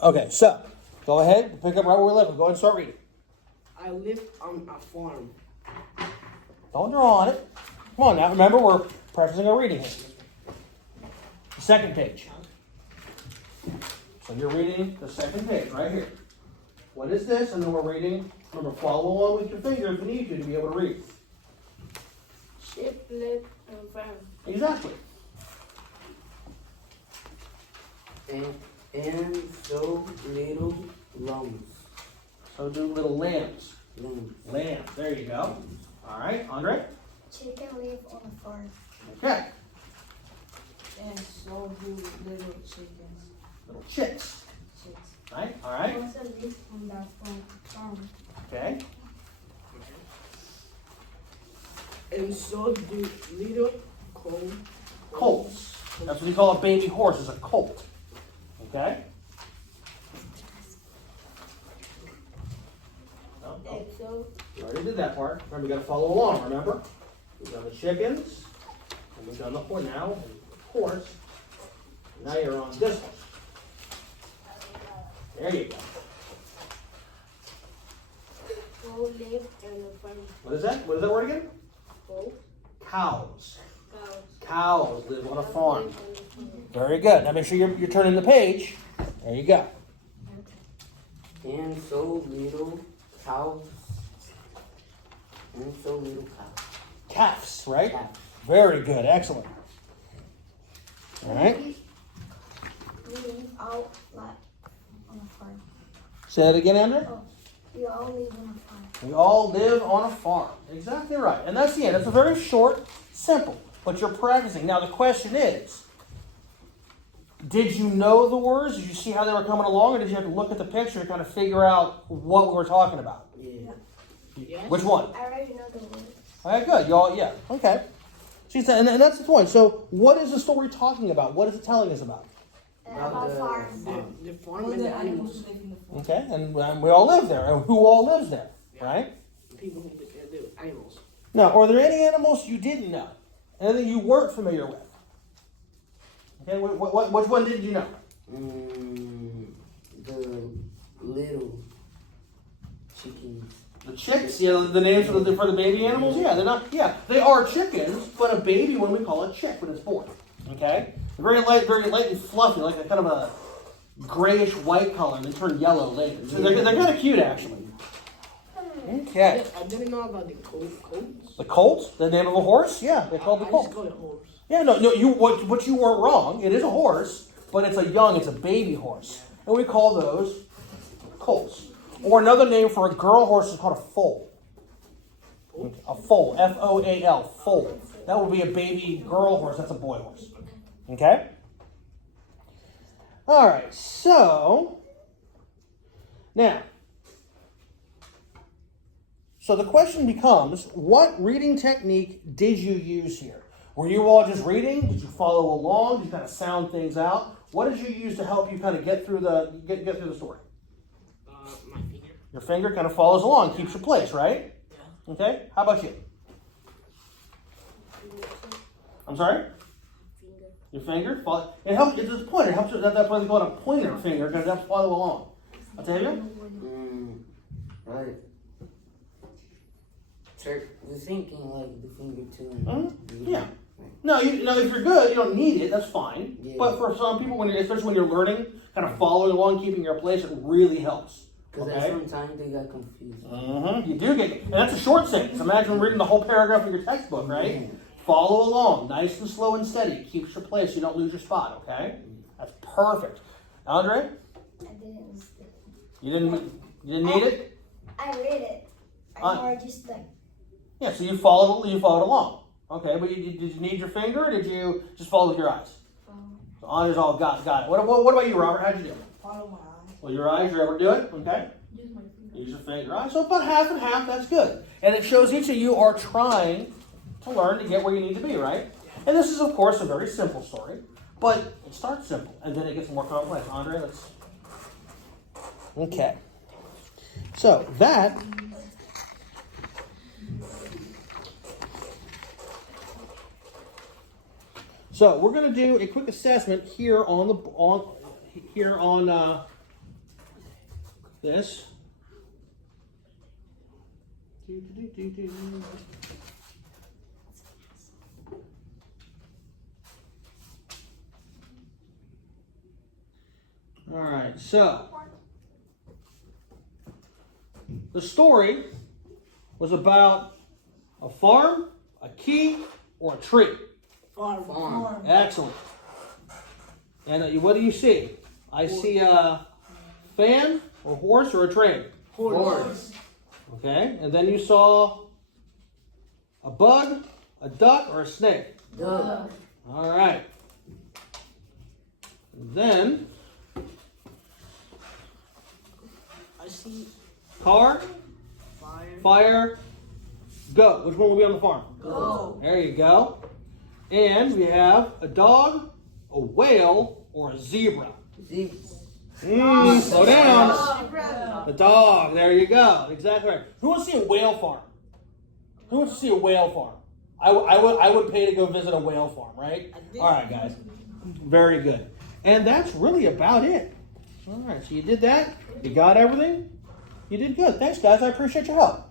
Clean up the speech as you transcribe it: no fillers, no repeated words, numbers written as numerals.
Okay, so go ahead, pick up right where we live. Go ahead and start reading. I live on a farm. Don't draw on it. Come on now. Remember, we're practicing our reading here. The second page. So you're reading the second page right here. What is this? And then we're reading. Remember, follow along with your finger if you need to be able to read. Sheep live on farm. Exactly. And so little lambs. So do little lambs. Lambs. Lambs. There you go. All right, Andre. Chicken live on a farm. Okay. And so do little chickens. Little chicks. Chicks. Right. All right. Also live on the farm. Okay. And so do little Colts. That's what we call a baby horse. Is a colt. Okay. Oh. So We already did that part. Remember, we got to follow along. Remember, we've done the chickens, and we've done the horse. Now, of course, now you're on this one. There you go. cow live on the farm. What is that? What is that word again? Cow. Cows. Cows. Cows live on a farm. Live on the farm. Very good. Now make sure you're turning the page. There you go. And so little cows. And so little cows. Calves, right? Calves. Very good. Excellent. All right. We live out like on a farm. Say that again, Andrew. Oh, we all live on a farm. We all live on a farm. Exactly right. And that's the end. It's a very short, simple, but you're practicing. Now the question is, did you know the words? Did you see how they were coming along? Or did you have to look at the picture and kind of figure out what we were talking about? Yeah. Yes. Which one? I already know the words. Okay, good. You all, yeah. Okay. See, and that's the point. So what is the story talking about? What is it telling us about? About farm. The farm All and the the animals animals. live in the farm. Okay, and we all live there. And who all lives there, right? People who the animals. Now, are there any animals you didn't know? Anything you weren't familiar with? Okay, which one didn't you know? The little chickens. The chicks, yeah, the names for the baby animals, yeah, they're not, yeah, they are chickens, but a baby one we call a chick when it's born. Okay, very light and fluffy, like a kind of a grayish white color, and then turn yellow later. So they're kind of cute, actually. Okay, I didn't know about the colts. the colt, the name of a horse, yeah, they call the I colt. just call it horse. Yeah, no, what you weren't wrong. It is a horse, but it's a baby horse, and we call those colts. Or another name for a girl horse is called a foal. A foal, F-O-A-L, foal. That would be a baby girl horse. That's a boy horse. Okay? All right, so now, so the question becomes, what reading technique did you use here? Were you all just reading? Did you follow along? Did you kind of sound things out? What did you use to help you kind of get through the story? My finger. Your finger kind of follows along, keeps your place, right? Yeah. Okay. How about you? I'm sorry. Your finger. It helps. It's a pointer. It helps. That's why they call it a pointer finger because it helps follow along. Octavia? Right. The same thing like the finger too. Yeah. No, if you're good, you don't need it. That's fine. Yeah. But for some people, especially when you're learning, kind of following along, keeping your place, it really helps. Because Okay. sometimes they got confused. You do get, and that's a short sentence. Imagine reading the whole paragraph of your textbook, right? Follow along, nice and slow and steady. Keeps your place. You don't lose your spot. Okay, that's perfect. Andre, I didn't. you didn't need it. I read it. Uh, Or just like. Yeah, so you followed along. Okay, but did you need your finger, or did you just follow with your eyes? So Andre's all got it. What about you, Robert? How'd you do it? Follow my eyes. Well, your eyes, you're able to do it. Okay. Use my finger. Use your finger. All right, so about half and half. That's good, and it shows each of you are trying to learn to get where you need to be, right? And this is, of course, a very simple story, but it starts simple, and then it gets more complex. Andre, let's... Okay. So, that... So, we're going to do a quick assessment here on this. All right, so the story was about a farm, a key, or a tree. Farm. Farm. Excellent. And what do you see? I see a fan, a horse, or a train. Horse. Okay, and then you saw a bug, a duck, or a snake. Duck. All right. And then I see car, fire. fire, goat. Which one will be on the farm? Go. There you go. And we have a dog, a whale, or a zebra. Zebra. Slow down. The dog. There you go. Exactly right. Who wants to see a whale farm? Who wants to see a whale farm? I would pay to go visit a whale farm, right? All right, guys. Very good. And that's really about it. All right. So you did that. You got everything. You did good. Thanks, guys. I appreciate your help.